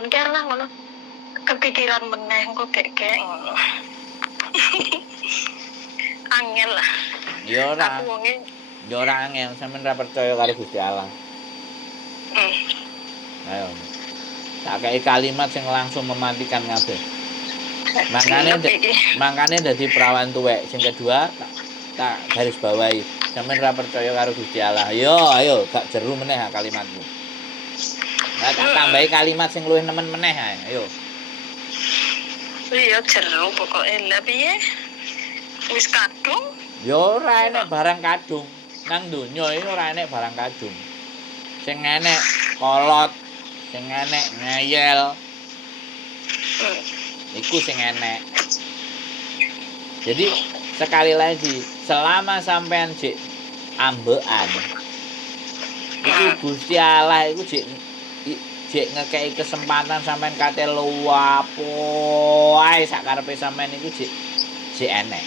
jengker lah ngono. Kepikiran meneh kok kayak ngono. Angel lah. Ya ora. Aku wonge Ya ora angel, sampean ra percaya karo Gusti Allah. Ayo. Tak kei kalimat sing langsung mematikan kabeh. Makane dadi perawan tuwek. Sing kedua tak garis bawahi. Sampeyan ra percaya karo Gusti Allah. Ayo, gak jeru meneh kalimatmu. Nah, tak tambahi kalimat sing luwih nemen meneh ae. Ayo. Iya jeru pokoke lha piye? Wis kadung? Ya ora enek barang kadung. Nang donya iki ora enek barang kadung. Sing enek kolot, sing enek ngeyel. Iku sing enek. Jadi sekali lagi, selama sampean jek ambekan, iku Gusti Allah iku jek ngekei kesempatan sampean kate luwapo ae sak karepe sampean iku jek enek.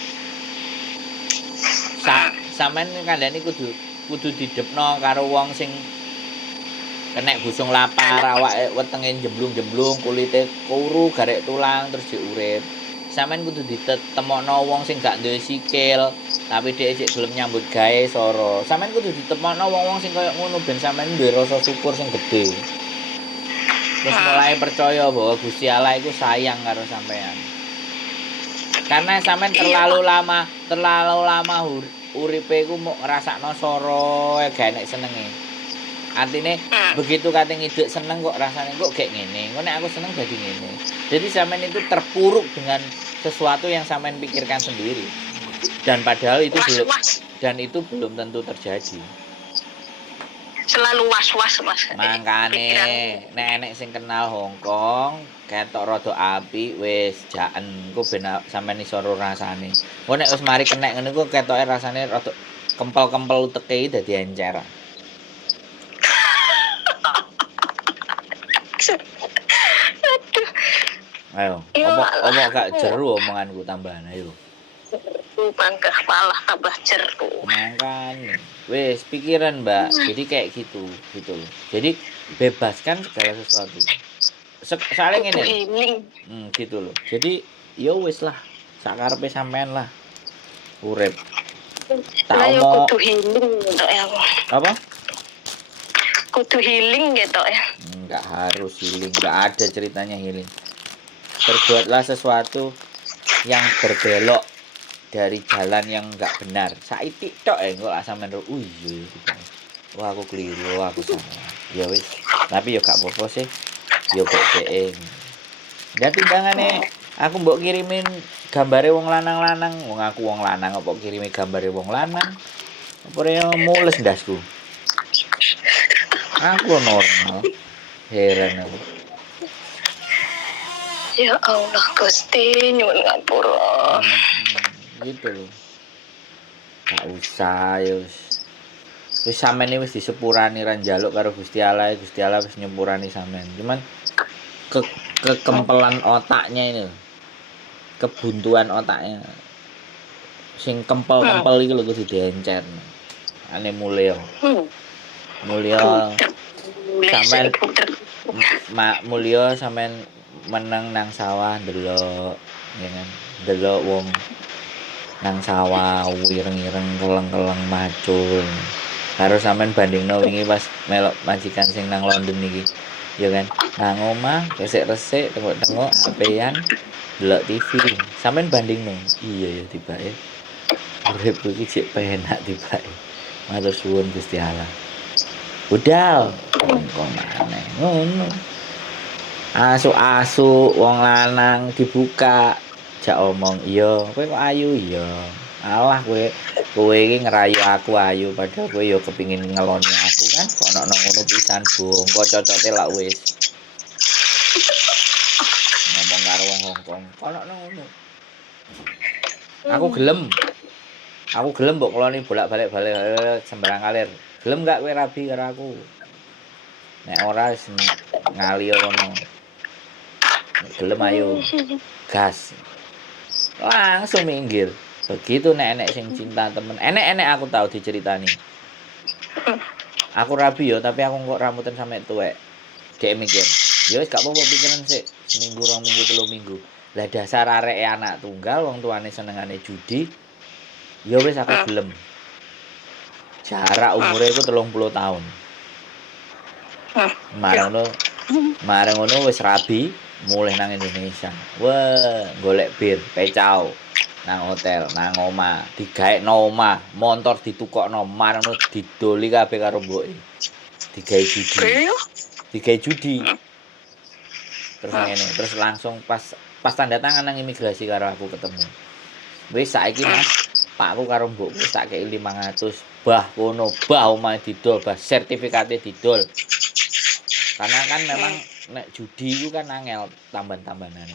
Sampean kandhane kudu didepno karo wong sing kenek busung lapar, awake wetenge jemblung-jemblung, kulite kuru, garek tulang terus diurip. Sampeyan kudu ditemokno wong sing gak duwe sikil, tapi dhek sik gelem nyambut gawe soro. Sampeyan kudu ditemokno wong-wong sing kaya ngono ben sampeyan duwe rasa syukur sing gedhe. Terus mulai percaya bahwa Gusti Allah iku sayang karo sampeyan. Karena sampeyan terlalu lama uripe iku mok ngrasakno soro, gak enek senenge. Artine begitu kate ngiduk seneng kok rasane kok kayak ngene. Kok nek aku seneng dadi ngene. Jadi sampean itu terpuruk dengan sesuatu yang sampean pikirkan sendiri. Dan padahal itu belum tentu terjadi. Selalu was-was Mas. Makane nek enek sing kenal Hongkong, ketok rada apik wis jaen ku ben sampean iso rasane. Kok nek wis mari kenek ngene ku ketoke rasane rada kempel-kempel uteke dadi encer. Ayo, apa gak jeru omonganku tambahan ayo. Bangga kepala tambah jeru. Makane wis pikiran, Mbak. Jadi kayak gitu loh. Jadi bebaskan segala sesuatu. Soalnya ngene. Gitu loh. Jadi ya wis lah, sak karepe sampean lah. Urip. Tak omong kudu healing entuk ya. Apa? Kudu healing gitu ya. Enggak harus healing, enggak ada ceritanya healing. Berbuatlah sesuatu yang berbelok dari jalan yang enggak benar. Saiki tok engko lak sampean iya. Wah aku keliru, aku salah. Ya wis, tapi yo gak apa-apa sih. Yo kok dhek. Enggak timbangane aku mbok kirimin gambare wong lanang-lanang, wong aku wong lanang apa kirime gambare wong lanang. Apa rene mules ndasku. Aku normal. Heran aku. Ya Allah Gusti nyuwun ngapura. Gitu loh. Gak usah ya wis. Wis sampean wis disepurani ra njaluk karo Gusti Allah wis nyepurani sampean. Cuman kekempelan otaknya ini. Kebuntuan otaknya. Sing kempel-kempel iki lho kudu diencer. Ane mulya. Mulya sampean mulya sampean meneng nang sawah ndelok ya kan ndelok wong nang sawah ireng-ireng keleng-keleng macul karo sampean bandingno wingi pas melok majikan sing nang London iki ya kan nang omah resik-resik tengok-tengok HP-an ndelok TV sampean bandingno iya ya tibake urip iki sik penak tibake matur suwun Gusti Allah budal kok maneh ngono asu-asu wong lanang dibuka jak omong iya kowe kok ayu iya alah kowe iki ngerayu aku ayu padahal kowe ya kepengin ngeloni aku kan kok ono ngono pisan bongko cocote lak wis ngomong karo wong Hongkong ono ngono aku gelem mbok ngeloni bolak-balik sembarang kalir gelem gak kowe rabi karo aku nek ora ngali ngono gelem ayo gas langsung minggir begitu nek sing cinta temen enek aku tahu diceritani aku rabi yo tapi aku kok rambutan sampe tuwek dhek mikir Ya wis gak apa-apa pikiran sik, seminggu, 2 minggu, 3 minggu. Lah dasar areke anak tunggal wong tuane senengane judi, ya wis aku Hmm. gelem. Jarak umure iku 30 tahun. Hmm. Marang ngono wis rabi mulih nang Indonesia. Wah, golek bir, pecao. Nang hotel, nang omah, digaekno omah, montor ditukokno, marang ngono didoli kabeh karo mboke. Digawe judi. Iya. Digawe judi. Terus Hmm. ngene, terus langsung pas tanda tangan nang imigrasi karo aku ketemu. Wis saiki Mas, pakku karo mbokku wis tak kei 500. Bah kono, bah omahe didol, bah sertifikate didol. Karena kan memang nek judi iku kan angel tamban-tambanane.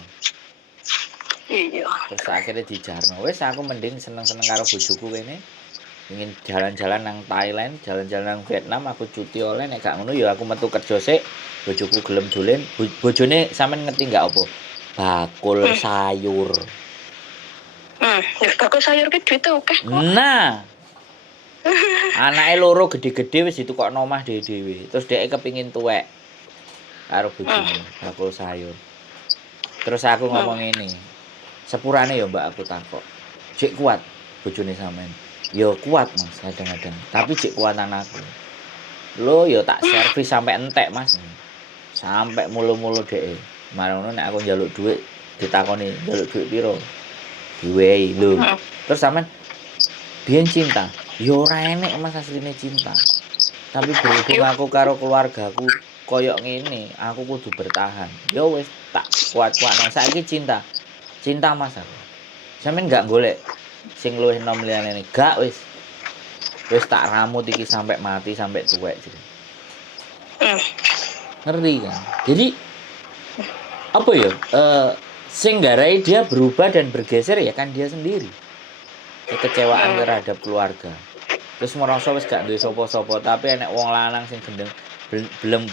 Iya. Terus akhirnya dijarno. Wis aku mending seneng-seneng karo bojoku kene. Ingin jalan-jalan nang Thailand, jalan-jalan nang Vietnam, aku cuti oleh nek gak ngono ya aku metu kerja sik. Bojoku gelem dolen. Bojone sampean ngerti gak apa? Bakul sayur. Ya bakul sayur ki duit akeh kok. Nah, anake loro gede-gede wis ditukokno omah dhewe-dhewe. Terus dhek kepingin tuwek karo bojone, bakul sayur. Terus aku ngomong ngene, sepurane ya Mbak aku takok. Jek kuat bojone sampean. Ya kuat Mas kadang-kadang, tapi jek kuatan aku. Lho ya tak servis sampai entek Mas. Sampai mulu-mulu dhek. Marang ngono nek aku njaluk dhuwit ditakoni, "Njaluk dhuwit piro?" Diwehi. Lho, terus sampean biyen cinta? Ya ora enek Mas asline cinta. Tapi berhubung aku karo keluargaku koyok ngene, aku kudu bertahan. Ya wis tak kuat-kuatno. Saiki cinta. Cinta Mas aku. Sampeyan gak golek sing luwih enom liyane. Gak wis. Wis tak ramut iki sampai mati, sampai tuwek jadi. Ngerti kan? Jadi apa ya? Sing nggarai dia berubah dan bergeser ya kan dia sendiri. Kekecewaan terhadap keluarga. Terus merasa wis gak duwe sapa-sapa, tapi enek wong lanang sing gendeng belum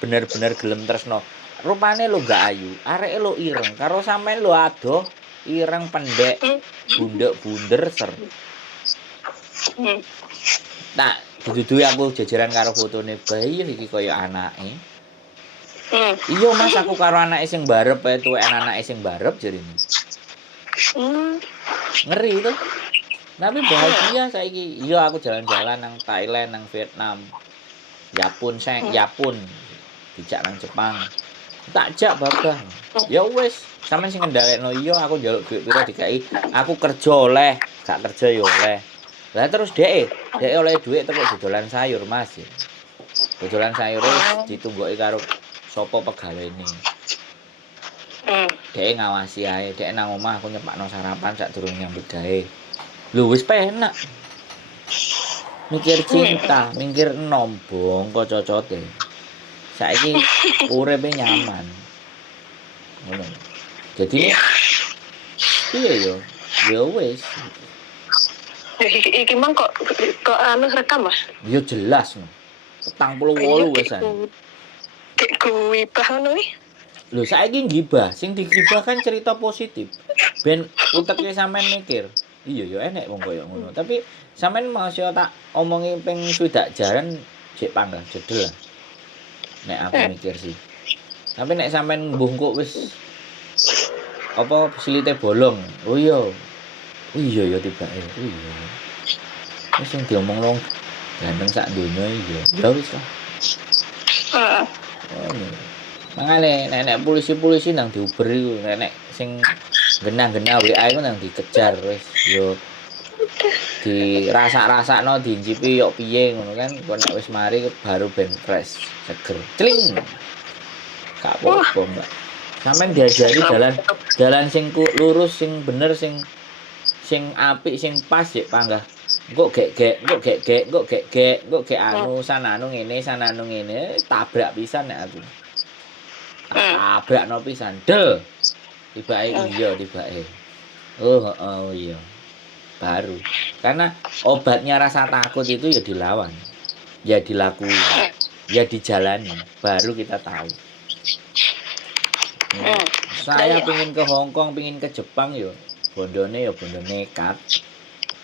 bener-bener gelem tresno. Rupane lho gak ayu, areke lho ireng, karo sampean lho adoh, ireng pendek, bundek bunder ser. Nah, dudu-duwe aku jejeran karo fotone bayi iki kaya anake. Iya Mas, aku karo anake sing barep ae tuwekan anake sing barep jarine. Ngeri itu. Tapi bahagia saiki. Iya aku jalan-jalan nang Thailand, nang Vietnam. Yapun dijak nang Jepang. Tak jak babah. Ya wis, sampeyan sing ngendhalekno iya aku njaluk dhuwit pira dikai. Aku kerja oleh, gak kerja ya oleh. Lah terus dhek oleh dhuwit teko dodolan sayur, Mas. Dodolan sayure ditunggoki karo sapa pegawene. Dhek ngawasi ae, dhek nang omah aku nyepakno sarapan sadurunge nyambut gawe. Lho wis penak. Mikir cinta, mikir enom bongko cocote. Saiki uripe nyaman. Ngono. Jadi piye yo? Ya wis. Iki mang kok anu rekam Mas? Ya jelas no. 48 wisan. Kayak gibah ngono iki. Lho saiki gibah, sing digibah kan cerita positif. Ben uteke sampean mikir. Iya ya enek wong koyo ngono. Tapi sampean masih tak omongi ping swidak jaran jek panggah jedel lah. Nek aku mikir sih. Tapi nek sampean mbungkuk wis apa silite bolong. Oh iya. Oh iya ya tibake. Oh iya. Wis sing diomongno ganteng sak donya iya. Ya wis lah. Heeh. Oh. Mangane nek polisi-polisi nang diuber iku nek sing genah-genah WA iku nang dikejar wis yo dirasak-rasakno diincipi yo piye ngono kan kok nek wis mari baru ben fresh seger cling gak apa-apa Mbak sampean diajari dalan sing lurus sing bener sing apik sing pas ya panggah engko gek anu sananu ngene tabrak pisan nek aku tabrakno pisan del tibake iya tibake oh iya baru karena obatnya rasa takut itu ya dilawan ya dilakukan ya dijalani baru kita tahu saya pengen ke Hong Kong pengen ke Jepang yo bondone ya bondo nekat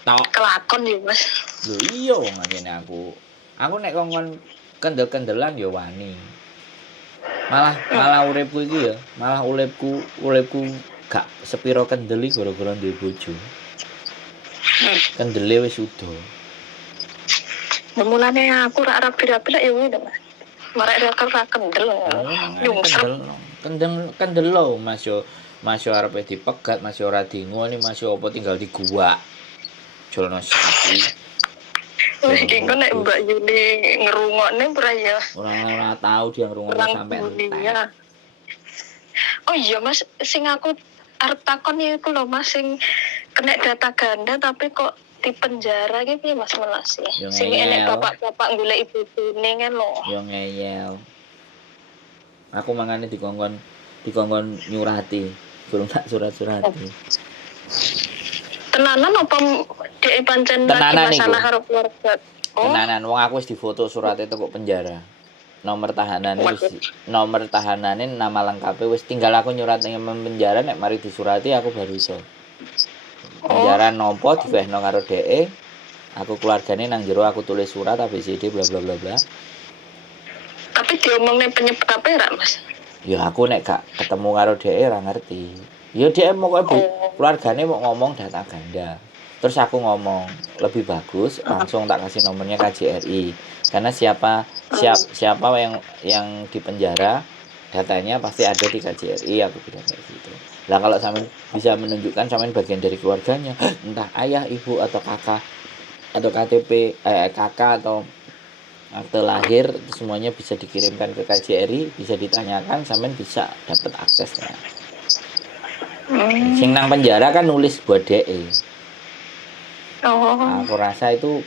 tok Kelakon ya Mas. lho iya wong ngene aku nek kongkon kendel-kendelan ya wani Malah uripku iki ya, malah uripku gak sepiro kendeli gara-gara duwe bojo. Kendele wis udo. Mulane aku rak rapi-rapi lek yo ngono Mas. Marek ra kendel. Kendel lho Mas yo arepe dipegat, Mas yo ora dingoni, Mas yo apa tinggal diguwak. Jolno sapi. Iki kok nek Mbak Yuni ngerungokne ora ya. Ora tau dia ngrungokne sampe entek. Oh iya Mas, sing aku arep takon iku lho Mas sing kena data ganda tapi kok di penjara iki piye Mas Melas ya? Sing enek bapak-bapak golek ibune kan lho. Yo ngeyel. Aku mangane dikongkon nyurati, durung tak surat-surati. Tenanan apa dhek pancen lagi masalah karo keluarga? Oh. Tenanan, wong aku wis difoto surate teko penjara. Nomor tahanane nama lengkape wis tinggal aku nyurat ning penjara nek mari disurati aku baru iso. Penjara nopo divehno karo dhek. Aku keluargane nang jero aku tulis surat ABCD bla bla bla bla. Tapi diomongne penyebabnya ra, Mas? Ya aku nek gak ketemu karo dhek ora ngerti. Ya dhek pokoke keluargane mau ngomong data ganda. Terus aku ngomong, lebih bagus langsung tak kasih nomornya KJRI. Karena siapa yang di penjara datanya pasti ada di KJRI, aku bilang kayak gitu. Lah kalau sampean bisa menunjukkan sampean bagian dari keluarganya, entah ayah, ibu atau kakak atau KTP kakak atau akte lahir semuanya bisa dikirimkan ke KJRI, bisa ditanyakan, sampean bisa dapat aksesnya. Sing nang penjara kan nulis buat DE. Aku rasa itu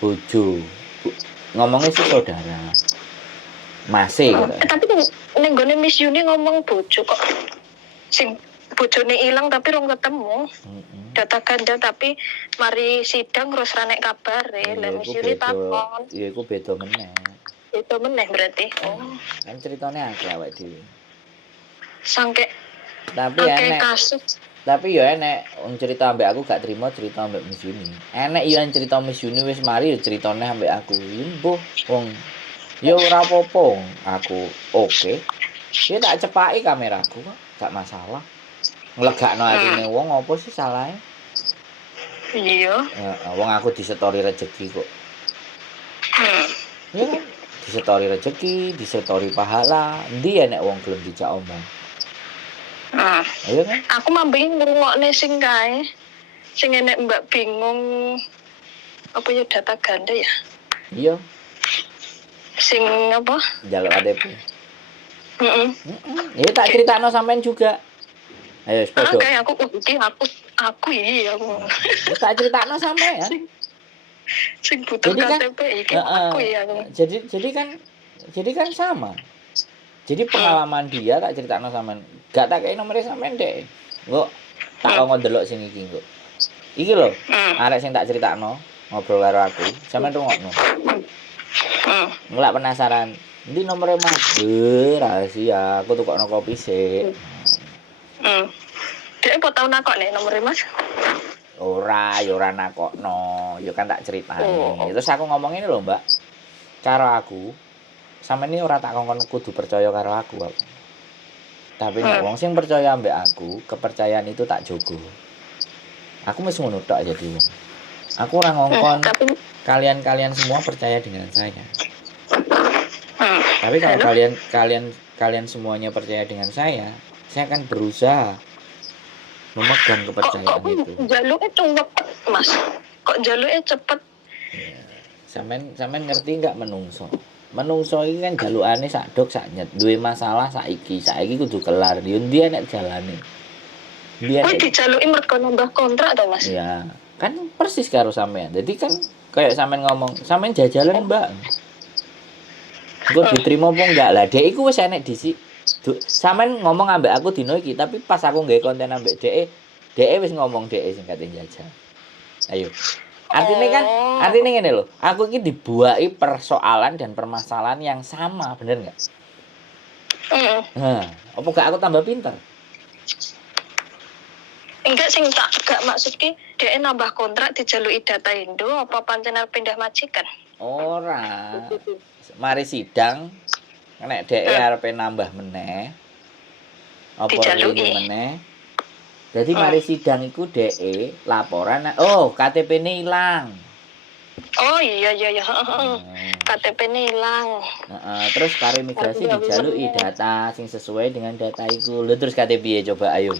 bojo. Ngomongnya sih saudara. Masih gitu. Tapi ning gone Miss Yuni ngomong bojo kok. Sing bojone ilang tapi rong ketemu. Data ganda tapi mari sidang terus ra nek kabare. Lah Miss Yuni takon. Iya iku beda meneh. Beda meneh berarti. Kan ceritane akeh awake dhewe. Sangke tapi enek kasus. Tapi ya enek wong cerita ambek aku gak trimo cerita ambek Miss Yuni. Enek yo cerita Miss Yuni wis mari yo critane ambek aku. Mbuh wong yo ora apa-apa aku. Oke. Ya tak cepaki kameraku kok, gak masalah. Nglegakno atine wong apa sih salahe? Iya. Wong aku disetori rezeki kok. Ya kan? Disetori rezeki, disetori pahala. Endi enek wong gelem dijak omong. Ayo kan? Aku mambing ngrungokne sing kae. Sing enek Mbak bingung apa ya data ganda ya? Iya. Sing apa? Jaluk ATP. Ya tak critakno sampean juga. Ayo sepodo. Kayak aku iya aku. Ya tak critakno sampean. Sing butuh KTP iki aku ya. Jadi kan sama. Jadi pengalaman dia tak critakno sampean. Gak tak kei nomere sampean dek. Engko tak kongkon delok sing iki engko. Iki lho, arek sing tak critakno ngobrol karo aku, sampean rungokno. Ngelak penasaran. Endi nomere Mas? Rahasia, aku tukokno kopi sik. Dek apa tau nakokne nomere Mas? Ora nakokno. Ya kan tak critani. Terus aku ngomong ini lho, Mbak. Karo aku, sampean ini ora tak kongkon kudu percaya karo aku. Tapi nek wong sing percaya ambek aku, kepercayaan itu tak jogo. Aku wis ngono tok jadi wong. Aku ora ngongkon kalian semua percaya dengan saya. Tapi kalau kalian semuanya percaya dengan saya akan berusaha memegang kepercayaan itu. Kok jaluke cepet, Mas? Kok jaluke cepet? Ya, sampean ngerti enggak menungso? Menungso iki kan jalukane sak dok sak nyet, duwe masalah saiki kudu kelar. Yo ndi nek jalane. Kuwi dijaluki mergo nambah kontrak to, Mas? Iya, kan persis karo sampean. Jadi kan kayak sampean ngomong, sampean jajalan, Mbak. Engko diterima apa enggak? Lah dhek iku wis enek disi. Sampean ngomong ambek aku dino iki, tapi pas aku nggawe konten ambek dhek wis ngomong dhek sing kate jajal. Ayo. Artinya ngene lho, aku iki dibuaki persoalan dan permasalahan yang sama, bener enggak? Apa gak aku tambah pinter? Enggak sing tak gak maksudki dhek nambah kontrak dijaluki data Indo apa pancen pindah majikan? Ora. Mari sidang nek dhek arepe nambah meneh apa Dijaluki. rene meneh. Jadi mari sidang iku dhek laporan, oh KTP-ne ilang. Oh iya. Nah, KTP-ne ilang. terus karo imigrasi Nggak bisa dijaluki meneh. data sing sesuai dengan data iku. Lha terus KTP piye coba ayo?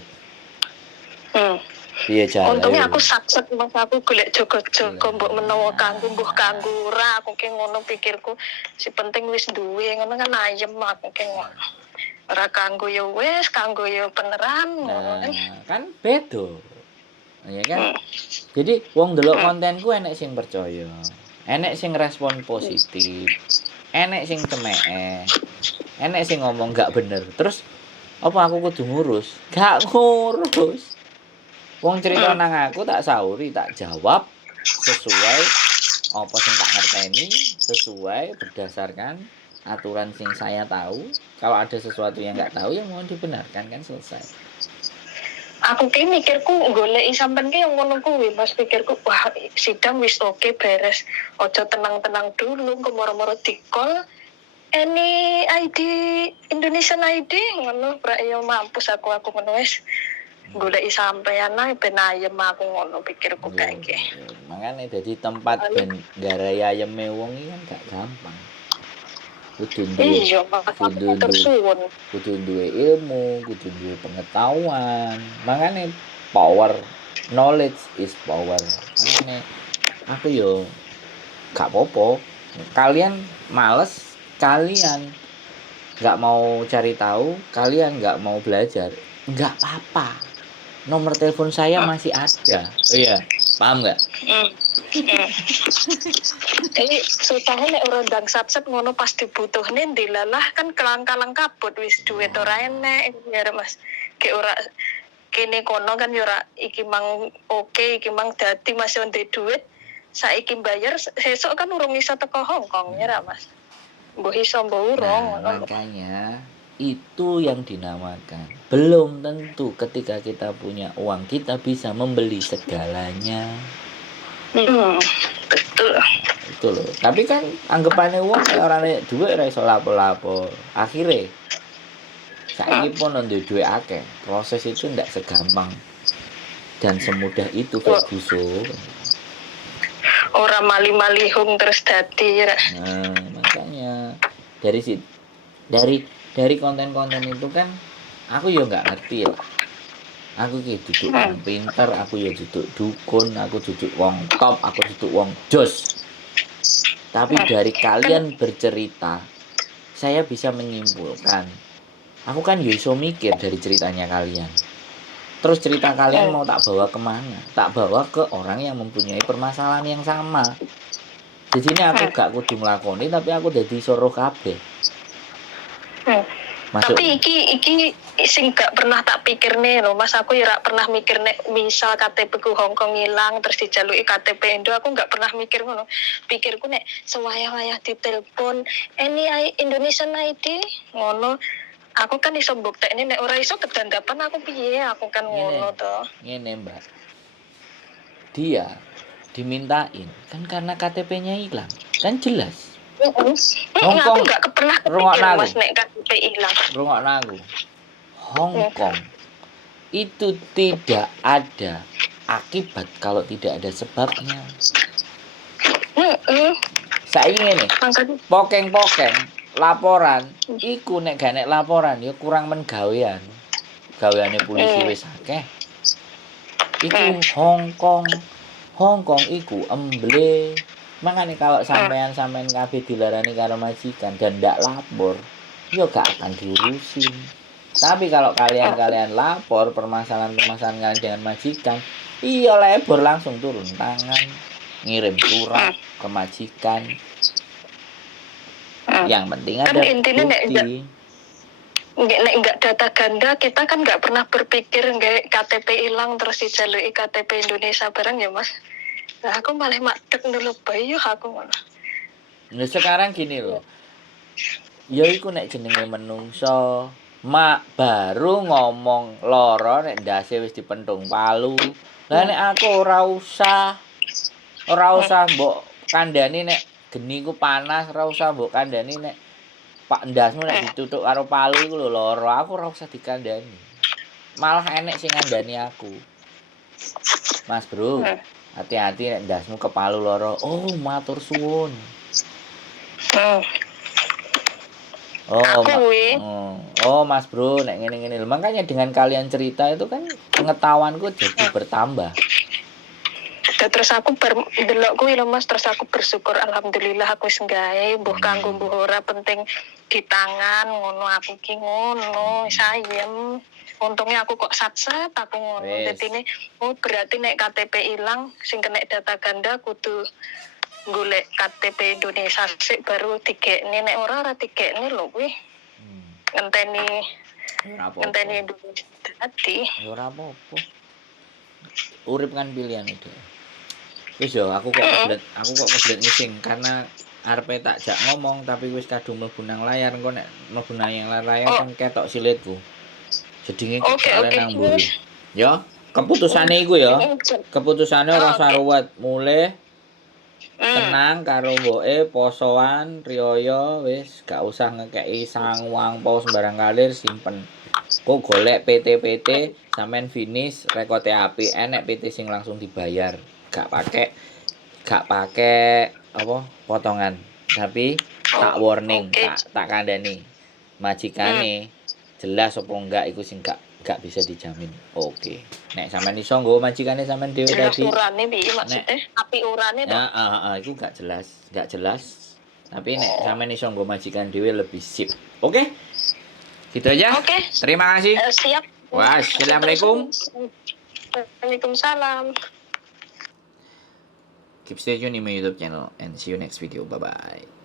Hmm. Piye jar Untungnya ayo? aku sakset mas aku golek jogo-jogo mbok menawa Lah. kanggo mbuh kanggo ora aku ki ngono pikirku si penting wis duwe ngono kan ayem aku ki ngono. Ora kanggo ya wis kanggo ya beneran ngono kan. Kan beda. Ya kan? Hmm. Jadi wong ndelok kontenku enek sing percaya, enek sing respon positif, enek sing cemeke, enek sing ngomong gak bener. Terus apa aku kudu ngurus? Gak ngurus. Wong cerita nang aku tak sauri, tak jawab sesuai apa sing tak ngerteni, sesuai berdasarkan aturan sing saya tahu. Kalau ada sesuatu yang nggak tahu ya mohon dibenarkan kan selesai. Aku ki mikirku goleki sampean ki yang ngono kuwi Mas pikirku wah sidang wis oke beres. Ojo tenang-tenang dulu kemoro-moro dikol any ID Indonesian ID ngono brak yo mampus aku ngono wis goleki sampean ae ben ayem aku ngono pikirku kayak iki. Makanya jadi tempat ben garai ayeme wong iki kan gak gampang. Kudu duwe Iya, makanya tersuwun. kudu duwe ilmu, kudu duwe pengetahuan. Makanya power knowledge is power. Makanya aku yo gak popo. Kalian males, kalian gak mau cari tahu, kalian gak mau belajar, gak apa-apa. Nomor telepon saya masih ada. Oh iya, paham gak? Jadi susahnya nek ora ndang satset ngono pas dibutuhne dilalah kan kelang-kalang kabut wis duit ora enek ya Mas. Kayak ora kene kono kan yo ora iki mang oke iki mang dadi masih ndek duit saiki bayar sesuk kan urung iso teko Hongkong ya Mas. Mbok iso mbok urung ngono. Makanya itu yang dinamakan belum tentu ketika kita punya uang kita bisa membeli segalanya. Betul. Itu loh. Tapi kan anggapannya uang kayak orang nek duit ora iso lapo-lapo. Akhirnya saiki pun ndek duit akeh. Proses itu ndak segampang dan semudah itu Ferguson. Orang mali-malihung terus dadi ya. Nah, makanya dari konten-konten itu kan aku ya nggak ngerti lah. Aku ki duduk wong pinter, aku ya duduk dukun, aku duduk wong top, aku duduk wong jos. Tapi dari kalian bercerita, saya bisa menyimpulkan. Aku kan ya iso mikir dari ceritanya kalian. Terus cerita kalian mau tak bawa kemana? Tak bawa ke orang yang mempunyai permasalahan yang sama. Jadi ini aku gak kudu nglakoni, tapi aku dadi soro kabeh. Tapi iki sing gak pernah tak pikirne lho Mas, aku ya pernah mikir nek misal KTP ku Hongkong hilang terus dijaluki KTP Indo, aku gak pernah mikir ngono. Pikirku nek sewayah-wayah ditelepon any Indonesian ID ngono, aku kan iso mbuktekne nek ora iso kedandapan aku piye, aku kan ngono to. Ngene, Mbak. Dia dimintain kan karena KTP-nya hilang. Kan jelas. Hongkong aku gak pernah kepikir Mas nek KTP hilang. Rungokno aku. Hongkong itu tidak ada akibat kalau tidak ada sebabnya. Saiki ngene. Pokeng-pokeng laporan iku nek gak nek laporan ya kurang men gawean. Gaweane polisi wis akeh. Iku Hongkong iku emble. Makanya kalau sampean kabeh dilarani karo majikan dan ndak lapor, yo gak akan diurusin. Tapi kalau kalian lapor permasalahan-permasalahan kalian dengan majikan, iya lebor langsung turun tangan, ngirim surat ke majikan. Yang penting ada bukti. Nek enggak data ganda, kita kan enggak pernah berpikir nggak KTP hilang terus dijaluki KTP Indonesia bareng ya Mas. Nah, aku malah madeg dulu bayu aku ngono. Nah, sekarang gini loh. Ya iku nek jenenge menungso, mak baru ngomong loro nek ndase wis dipentung palu. Lah nek aku ora usah mbok kandhani nek geni ku panas, ora usah mbok kandhani nek Pak ndasmu nek dituthuk karo palu iku lho lara, aku ora usah dikandani. Malah enek sing ngandani aku. Mas Bro, hati-hati nek ndasmu kepalu lara. Oh, matur suwun. Mas Bro, nek ngene-ngene lho. Makanya dengan kalian cerita itu kan pengetahuanku jadi bertambah. Terus aku delok kuwi lho Mas, terus aku bersyukur alhamdulillah aku wis gawe mbuh kanggo mbuh ora penting di tangan ngono aku ki ngono sayem. Untungnya aku kok sat-sat aku ngono. Dadine berarti nek KTP ilang sing kena data ganda kudu golek KTP Indonesia sik baru digekne nek ora digekne lho kuwi. Ngenteni Indonesia dadi. Ora apa-apa. Urip kan pilihan itu. Wis yo aku kok kebelet ngising karena arepe tak jak ngomong tapi wis kadung mlebu nang layar engko nek mlebu nang layar kan ketok silitku. Jedinge nang mburi. Yo, keputusane iku yo. Keputusane ora usah ruwet, mulih tenang karo mboke posoan riyaya wis gak usah ngekeki sangwang pos sembarang kalir simpen. Kok golek PT sampean finish rekote apik enek PT sing langsung dibayar. Gak pakai apa potongan. Tapi tak warning, tak kandhani. Majikane jelas apa enggak iku sing gak bisa dijamin. Oke. Nek sampean iso nggo majikane sampean dhewe tadi. Urane piye maksudnya? Api urane to? Iku gak jelas. Tapi nek sampean iso nggo majikan dhewe lebih sip. Oke? Gitu aja. Oke. Terima kasih. Siap. Wassalamualaikum. Waalaikumsalam. Keep stay tuned in my YouTube channel and see you next video. Bye-bye.